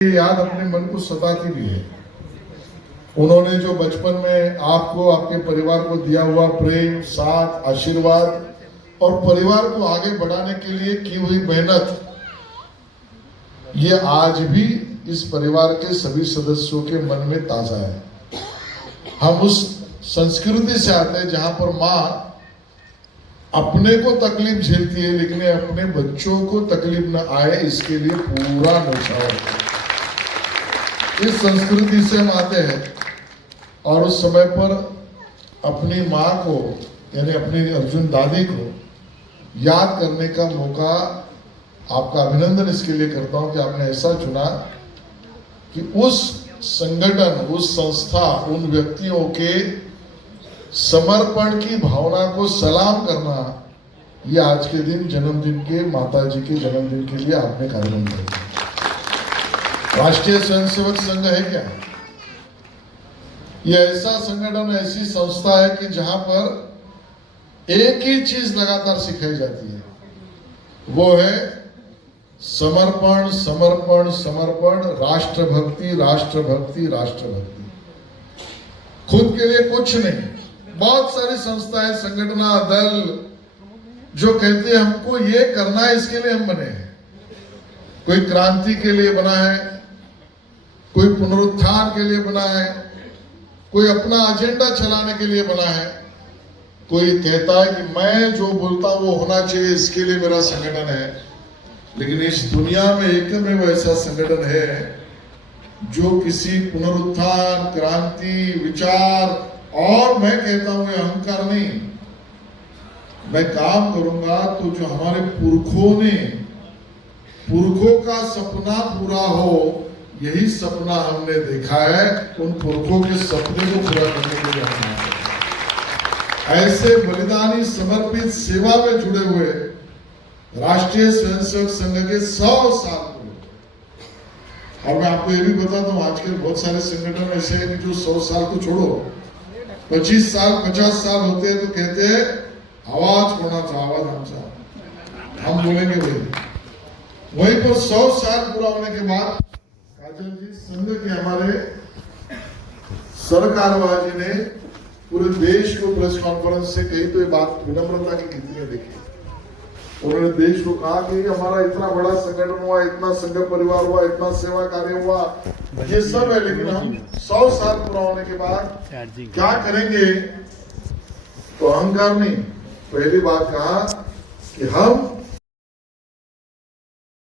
ये याद अपने मन को सताती भी है। उन्होंने जो बचपन में आपको, आपके परिवार को दिया हुआ प्रेम, साथ, आशीर्वाद और परिवार को आगे बढ़ाने के लिए की हुई मेहनत, ये आज भी इस परिवार के सभी सदस्यों के मन में ताजा है। हम उस संस्कृति से आते हैं जहां पर माँ अपने को तकलीफ झेलती है लेकिन अपने बच्चों को तकलीफ न आए इसके लिए पूरा न्यौछावर है। इस संस्कृति से हम आते हैं और उस समय पर अपनी माँ को यानी अपनी अर्जुन दादी को याद करने का मौका, आपका अभिनंदन इसके लिए करता हूं कि आपने ऐसा चुना कि उस संगठन, उस संस्था, उन व्यक्तियों के समर्पण की भावना को सलाम करना, ये आज के दिन जन्मदिन के, माता जी के जन्मदिन के लिए आपने कार्यक्रम किया। राष्ट्रीय स्वयंसेवक संघ है क्या? यह ऐसा संगठन, ऐसी संस्था है कि जहां पर एक ही चीज लगातार सिखाई जाती है, वो है समर्पण, समर्पण, समर्पण, राष्ट्रभक्ति, राष्ट्रभक्ति, राष्ट्रभक्ति। खुद के लिए कुछ नहीं। बहुत सारी संस्थाएं, संगठन, दल जो कहते हैं हमको ये करना है, इसके लिए हम बने हैं। कोई क्रांति के लिए बना है, कोई पुनरुत्थान के लिए बना है, कोई अपना एजेंडा चलाने के लिए बना है, कोई कहता है कि मैं जो बोलता हूं वो होना चाहिए, इसके लिए मेरा संगठन है। लेकिन इस दुनिया में एकमेव ऐसा संगठन है जो किसी पुनरुत्थान, क्रांति, विचार और मैं कहता हूं अहंकार नहीं, मैं काम करूंगा तो जो हमारे पुरखों का सपना पूरा हो, यही सपना हमने देखा है। उन पुरखों के सपने को पूरा करने के लिए ऐसे बलिदानी, समर्पित, सेवा में जुड़े हुए राष्ट्रीय स्वयंसेवक संघ के 100 साल पूरे। और मैं आपको ये भी बताता हूँ, आजकल बहुत सारे संगठन ऐसे हैं जो 100 साल को छोड़ो 25 साल, 50 साल होते हैं तो कहते हैं आवाज कोणाचा, आवाज आमचा, हम बोलेंगे वहीं पर 100 साल पूरा होने के बाद काजल जी, संघ के हमारे सरकारवाह जी ने पूरे देश को प्रेस कॉन्फ्रेंस से कही तो ये बात विनम्रता की कितनी है देखिए। उन्होंने देश को कहा कि हमारा इतना बड़ा संगठन हुआ, इतना संघ परिवार हुआ, इतना सेवा कार्य हुआ, ये सब है, लेकिन हम 100 साल पूरा होने के बाद क्या करेंगे? तो अहंकार नहीं, पहली बात कहा कि हम